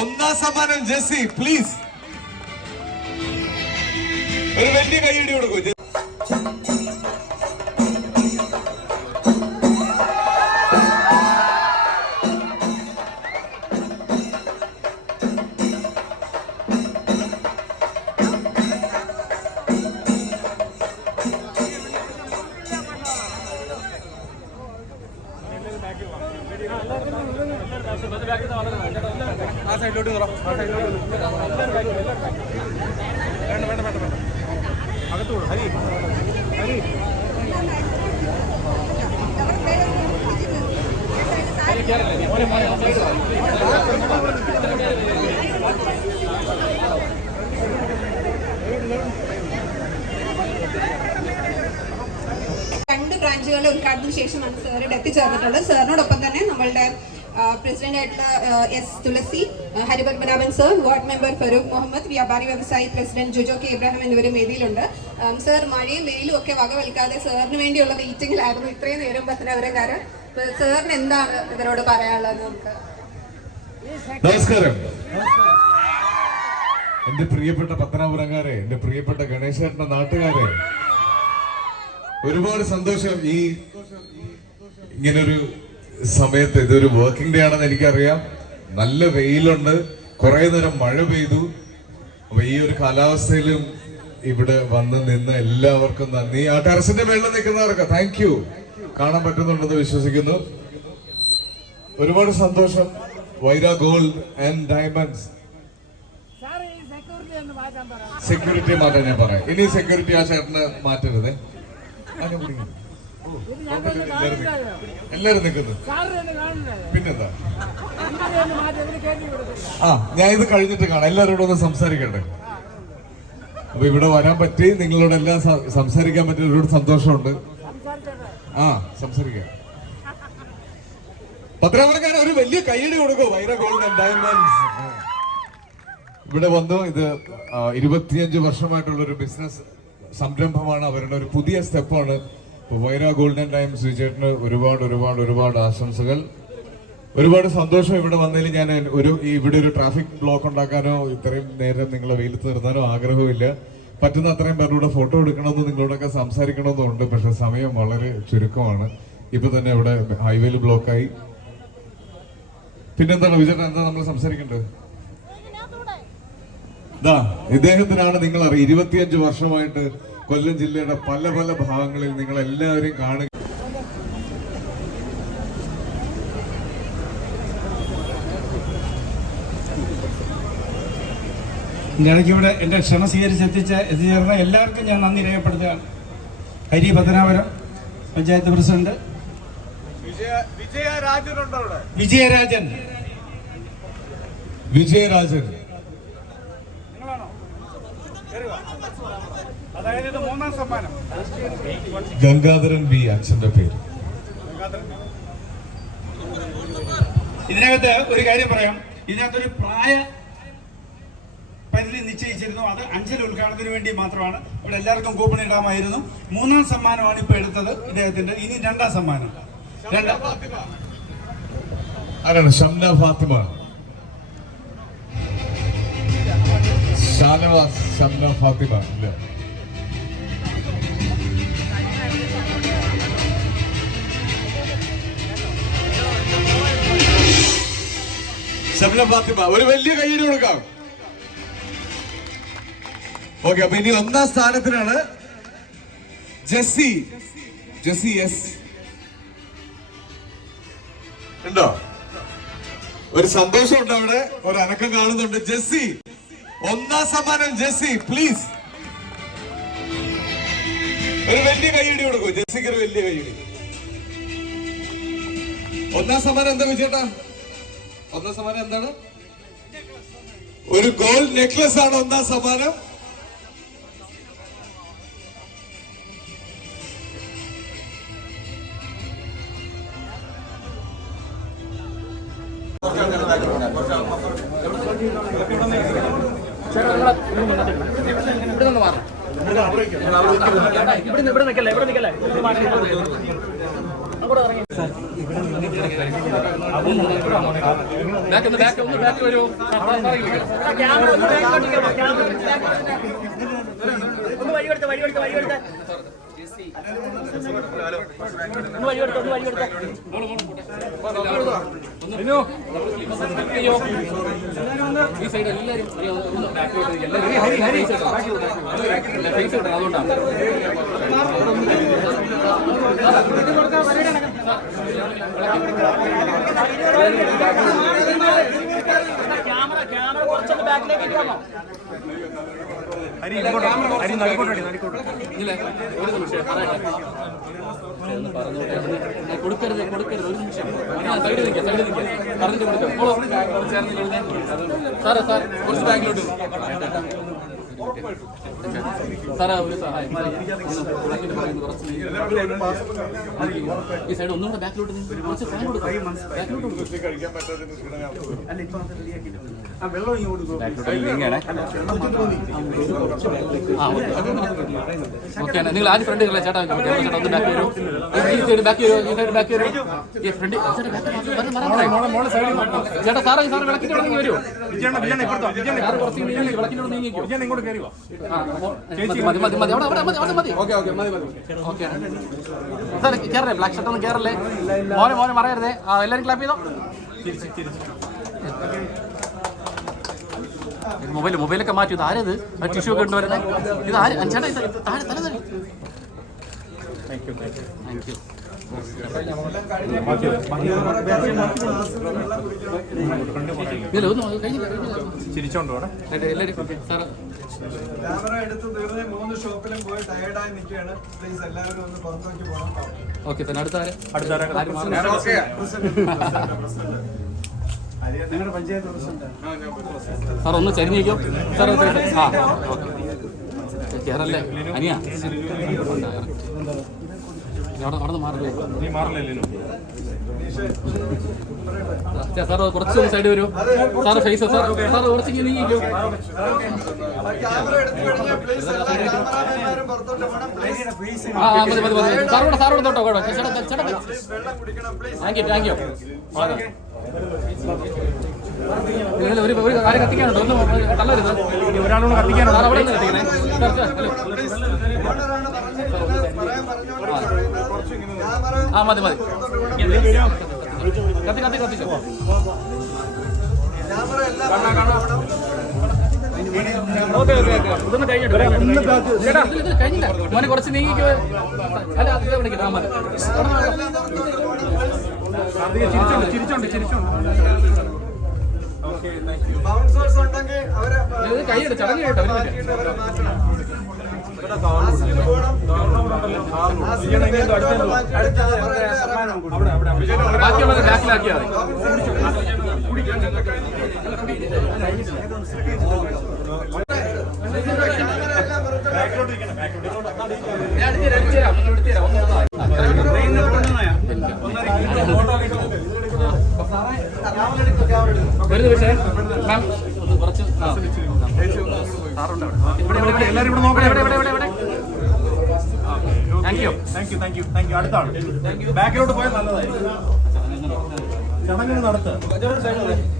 ഒന്നാം സമ്മാനം Jessy please ഒരു വലിയ കൈയടി കൊടുക്കൂ. രണ്ട് ബ്രാഞ്ചുകളുടെ ഉദ്ഘാടനത്തിന് ശേഷമാണ് സാറിന് എത്തിച്ചേർന്നിട്ടുള്ളത്. സാറിനോടൊപ്പം പ്രസിഡന്റ് ആയിട്ടുള്ള S Thulasi Haripadmanabhan sir ward member Farooq Muhammad വ്യാപാരി വ്യവസായി പ്രസിഡന്റ് ജുജോ കെ ഇബ്രാഹിം എന്നിവരും വേദിയിലുണ്ട്. സർ സാർ മഴയും വെയിലും ഒക്കെ വകവൽക്കാതെ സാറിന് വേണ്ടിയുള്ള മീറ്റിംഗിലായിരുന്നു ഇത്രയും നേരം പത്തനപുരക്കാരൻ അപ്പൊ സാറിന് എന്താണ് ഇവരോട് പറയാനുള്ളത് നമുക്ക്? എന്റെ പ്രിയപ്പെട്ട പത്തനാപുരങ്കാരെ എന്റെ പ്രിയപ്പെട്ട ഗണേശേട്ടന്റെ നാട്ടുകാരെ ഒരുപാട് സന്തോഷം ഈ ഇങ്ങനൊരു സമയത്ത് ഇതൊരു വർക്കിംഗ് ഡേ ആണെന്ന് എനിക്കറിയാം. നല്ല വെയിലുണ്ട്. കുറേ നേരം മഴ പെയ്തു. അപ്പൊ ഈ ഒരു കാലാവസ്ഥയിലും ഇവിടെ വന്ന് നിന്ന് എല്ലാവർക്കും നന്ദി. ആ ടെറസിന്റെ മേളിൽ നിൽക്കുന്നവർക്ക് താങ്ക് യു കാണാൻ പറ്റുന്നുണ്ടെന്ന് വിശ്വസിക്കുന്നു. ഒരുപാട് സന്തോഷം. Vaira gold and diamonds. Security മാറ്റാൻ ഞാൻ പറയാം. ഇനി സെക്യൂരിറ്റി ആ ചേട്ടന് മാറ്റരുത്. അതിനെ എല്ലാവരും നിൽക്കുന്നു പിന്നെന്താ ആ ഞാൻ ഇത് കഴിഞ്ഞിട്ട് കാണാം എല്ലാവരോടും ഒന്ന് സംസാരിക്കട്ടെ അപ്പൊ ഇവിടെ വരാൻ പറ്റി നിങ്ങളോട് എല്ലാം സംസാരിക്കാൻ പറ്റിയ ഒരുപാട് സന്തോഷമുണ്ട് ആ സംസാരിക്കാം പത്രാപരക്കാരൻ ഒരു വലിയ കൈയടി കൊടുക്കോ വൈര ഗോൾഡ് ആൻഡ് ഡയമണ്ട്സ് ഇവിടെ വന്നു ഇത് ഇരുപത്തിയഞ്ച് വർഷമായിട്ടുള്ള ഒരു ബിസിനസ് സംരംഭമാണ് അവരുടെ ഒരു പുതിയ സ്റ്റെപ്പാണ് വൈര ഗോൾഡൻ ടൈംസ് വിജയത്തിന് ഒരുപാട് ഒരുപാട് ഒരുപാട് ആശംസകൾ. ഒരുപാട് സന്തോഷം ഇവിടെ വന്നതിൽ ഞാൻ ഒരു ഇവിടെ ഒരു ട്രാഫിക് ബ്ലോക്ക് ഉണ്ടാക്കാനോ ഇത്രയും നേരം നിങ്ങളെ വെയിലത്ത് നിർത്താനോ ആഗ്രഹമില്ല പറ്റുന്ന അത്രയും പേരുടെ ഫോട്ടോ എടുക്കണമെന്നും നിങ്ങളോടൊക്കെ സംസാരിക്കണമെന്നുണ്ട് പക്ഷെ സമയം വളരെ ചുരുക്കമാണ്. ഇപ്പൊ തന്നെ ഇവിടെ ഹൈവേയിൽ ബ്ലോക്കായി. പിന്നെന്താണ് വിജയേട്ടൻ എന്താ നമ്മൾ സംസാരിക്കേണ്ടത്? ഇദ്ദേഹത്തിനാണ് നിങ്ങൾ അറിയാം ഇരുപത്തിയഞ്ച് വർഷമായിട്ട് കൊല്ലം ജില്ലയുടെ പല പല ഭാഗങ്ങളിൽ നിങ്ങൾ എല്ലാവരെയും കാണുക ഇടയ്ക്കിവിടെ എന്റെ ക്ഷമ സ്വീകരിച്ച് എത്തിച്ച എത്തിച്ചേർന്ന എല്ലാവർക്കും ഞാൻ നന്ദി രേഖപ്പെടുത്തുകയാണ്. ഹരി പത്തനാപുരം പഞ്ചായത്ത് പ്രസിഡന്റ്. വിജയരാജൻ വിജയരാജൻ. വിജയരാജൻ അതായത് ഇത് മൂന്നാം സമ്മാനം ഗംഗാധരൻ ബി അച്ഛന്റെ പേര്. ഇതിനകത്ത് ഒരു കാര്യം പറയാം. ഇതിനകത്തൊരു പ്രായ പരിധി നിശ്ചയിച്ചിരുന്നു. അത് അഞ്ചൽ ഉദ്ഘാടനത്തിന് വേണ്ടി മാത്രമാണ്. ഇവിടെ എല്ലാവർക്കും കൂപ്പൺ ഇടാമായിരുന്നു. മൂന്നാം സമ്മാനമാണ് ഇപ്പൊ എടുത്തത് ഇദ്ദേഹത്തിന്റെ. ഇനി രണ്ടാം സമ്മാനം. രണ്ടാം ആരാണ്? ഷംന ഫാത്തിമ ഷാനവാസ് ഷംന ഫാത്തിമ ഷംന ഫാത്തിമ ഒരു വലിയ കയ്യടി കൊടുക്കാം. ഓക്കെ അപ്പൊ ഇനി ഒന്നാം സ്ഥാനത്തിനാണ് ജെസ്സി. ജെസ്സി എസ് ഉണ്ടോ? ഒരു സന്തോഷമുണ്ട് അവിടെ ഒരു അനക്കം കാണുന്നുണ്ട്. ജെസ്സി. ഒന്നാം സമ്മാനം ജെസ്സി പ്ലീസ് ഒരു വലിയ കൈയിടി കൊടുക്കൂ. ജെസ്സിക്ക് ഒരു വലിയ കൈയിടി ഒന്നാം സമ്മാനം എന്താ വെച്ചേട്ടാ ഒന്നാം സമ്മാനം എന്താണ്? ഒരു ഗോൾഡ് നെക്ലസ് ആണ് ഒന്നാം സമ്മാനം. കുറച്ച് ഇവിടുന്ന് ഇവിടെ നിൽക്കല്ലേ ഇവിടെ നിൽക്കല്ലേ ഒന്ന് വഴി കൊടുത്ത് വഴി കൊടുത്ത് വഴി കൊടുത്ത് ഈ സൈഡ് എല്ലാവരും അതുകൊണ്ടാണ് ക്യാമറ ക്യാമറ കുറച്ചൊന്ന് ബാക്കിലേക്ക് ഇരിക്കാമോ കൊടുക്കരുത് കൊടുക്കരുത് ഒരു നിമിഷം സൈഡിൽ നിൽക്കുക സൈഡിൽ സാറേ സാർ കുറച്ച് ബാക്കിലോട്ട് ഈ സൈഡ് ഒന്നും കൂടെ ബാക്കിലോട്ട് കുറച്ച് ബാക്കിലോട്ട് കൊടുക്കും ഓക്കെ നിങ്ങൾ ആദ്യം ഫ്രണ്ട് കളെ ചേട്ടാ ചേട്ടാ ഒന്ന് ബാക്ക് വരൂ ഈ സൈഡ് ബാക്കി വരൂ ഈ സൈഡ് ബാക്ക് വരൂ ഈ ഫ്രണ്ട് ചേട്ടാ സാറേ സാറ് വിളക്കിന്റെ സാറ് കുറച്ച് വിളക്കിന്റെ നീങ്ങിക്കോ മതി മതി മതി അവിടെ അവിടെ മതി അവിടെ മതി ഓക്കെ ഓക്കെ മതി മതി ഓക്കെ സാർ കയറല്ലേ ബ്ലാക്ക് ഷർട്ട് ഒന്നും കയറല്ലേ മോനെ മോനെ മറയരുതേ ആ എല്ലാവരും ക്ലാപ്പ് ചെയ്തോ മൊബൈൽ മൊബൈലൊക്കെ മാറ്റി ഇത് ആരത്? ആ ടിഷ്യൂ ഒക്കെ കൊണ്ടുവരുന്നത് ഇത് ആര്? ചേട്ടാ ഇത് താഴെ തല താങ്ക് യു ചിരിച്ചോണ്ട് ക്യാമറ എടുത്ത് തീർന്ന് മൂന്ന് ഷോപ്പിലും പോയി ടയർഡായി നിൽക്കുകയാണ്. പ്ലീസ് എല്ലാവരും ഒന്ന് പുറത്തേക്ക് പോകണം ഓക്കെ തന്നെ അടുത്ത ആരെ അടുത്ത സാർ ഒന്ന് ചരിഞ്ഞേക്കോ സാർ ആ ഓക്കെ. കേറല്ലേ അനിയാ. അവിടെ അവിടെ നിന്ന് മാറില്ലേ? നീ മാറില്ലല്ലോ സാർ കുറച്ച് സൈഡ് വരൂ. സാർ ഫേസ് സാർ സാർ കുറച്ച് നീങ്ങിക്കോ ആ മതി മതി മതി. സാർ കൂടെ തൊട്ടോ കേട്ടോ. ചേട്ടാ ചേട്ടാ താങ്ക് യു താങ്ക് യു ഒരു ഒരു കാര്യം കത്തിക്കാനുണ്ടോ? ഒന്നും തള്ളരുത്. ഒരാളോട് കത്തിക്കാനുണ്ടോ? സാർ അവിടെ നിന്ന് കത്തിക്കണേ. ആ മതി മതി. കത്തി കത്തി കത്തിച്ചോ. Okay okay okay. ഇതൊന്ന് കഴിഞ്ഞിട്ട് ചേട്ടാ കഴിഞ്ഞില്ല മോനെ കുറച്ച് നീങ്ങിക്കോ. അല്ല അത് വിളിക്കട്ടെ ആ മതി. ചിരിച്ചോണ്ട് ചിരിച്ചോണ്ട് ചിരിച്ചോണ്ട്. ബൗൺസേഴ്സ് ഉണ്ടെങ്കിൽ അവരെ ഇത് കൈയ്യെടു ചടങ്ങ് കേട്ടോ ബാക്കിയുള്ളത് ബാക്കിലാക്കിയാൽ ഒരു നിമിഷം മാം ഒന്ന് കുറച്ച് ആ. ഇവിടെ ഇവിടെ എല്ലാവരും ഇവിടെ നോക്കണം ഇവിടെ ഇവിടെ ഇവിടെ. You thank you thank you thank you അടുത്താണ്. ബാക്കിലോട്ട് പോയാൽ നല്ലതായിരുന്നു ചടങ്ങ് നടത്ത്.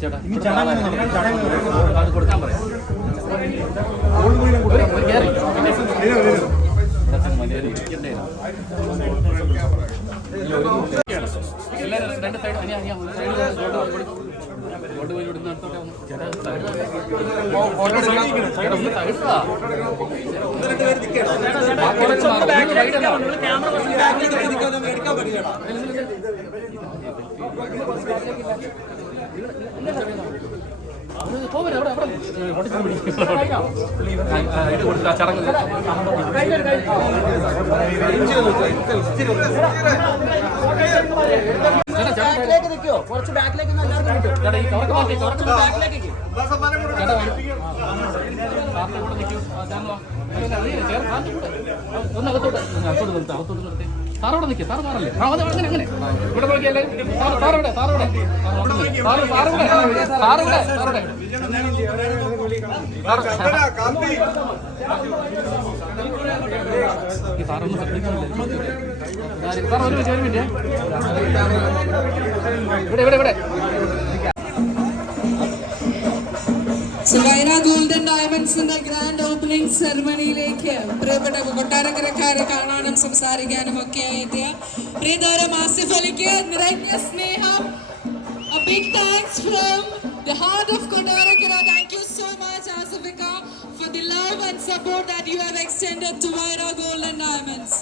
ചേട്ടാ ഇനി ചടങ്ങ് നടത്ത്. ചടങ്ങ് കൊടുക്കാൻ പറയാം. ഒരു ഒരു കയറി എല്ലാവരും രണ്ട് സൈഡ് അനിയ അനിയ സൈഡ് അവിടെ അവിടെ ചടങ്ങ് ചേട്ടാ ബാക്കിലേക്ക് നിൽക്കോ കുറച്ച് ബാക്കിലേക്ക് ഒന്ന് എല്ലാവർക്കും കിട്ടും ഈ കവർക്ക് മാറ്റി കവർക്ക് കുറച്ച് ബാക്കിലേക്ക് ചേട്ടാ സാറിന്റെ കൂടെ നിൽക്കൂ ആ, സാറിന് വാ. അല്ല, അല്ല, നീ ചേർ സാറിന്റെ കൂടെ ഒന്ന് അകത്തോട്ട് നിർത്തി അകത്തോട്ട് നിർത്തി സാറോടെ നിൽക്കുക സാറ് മാറല്ലേ ആ അതെ അങ്ങനെ അങ്ങനെ ഇവിടെ നോക്കിയല്ലേ സാറ് സാറോടെ സാറോടെ സാറ് സാറോടെ സാറോടെ സാറോടെ ഈ സാറൊന്നും ശ്രദ്ധിക്കുന്നില്ല സാർ ഒരു മിനിറ്റ് ഒരു മിനിറ്റ് ഇവിടെ ഇവിടെ ഇവിടെ സുവൈന ഗോൾഡൻ ഡയമണ്ട്സിന്റെ ഗ്രാൻഡ് ഓപ്പണിംഗ് സെറമണിയിലേക്ക് പ്രിയപ്പെട്ട കൊട്ടാരക്കരക്കാരെ കാണാനും സംസാരിക്കാനും ഒക്കെ എത്തിയ പ്രിയതരം ആസിഫ് അലിക്ക് നിറഞ്ഞ സ്നേഹം A big thanks from the heart of Kotarakara. Thank you so much, Asifika, for the love and support that you have extended to Vaira Gold and Diamonds.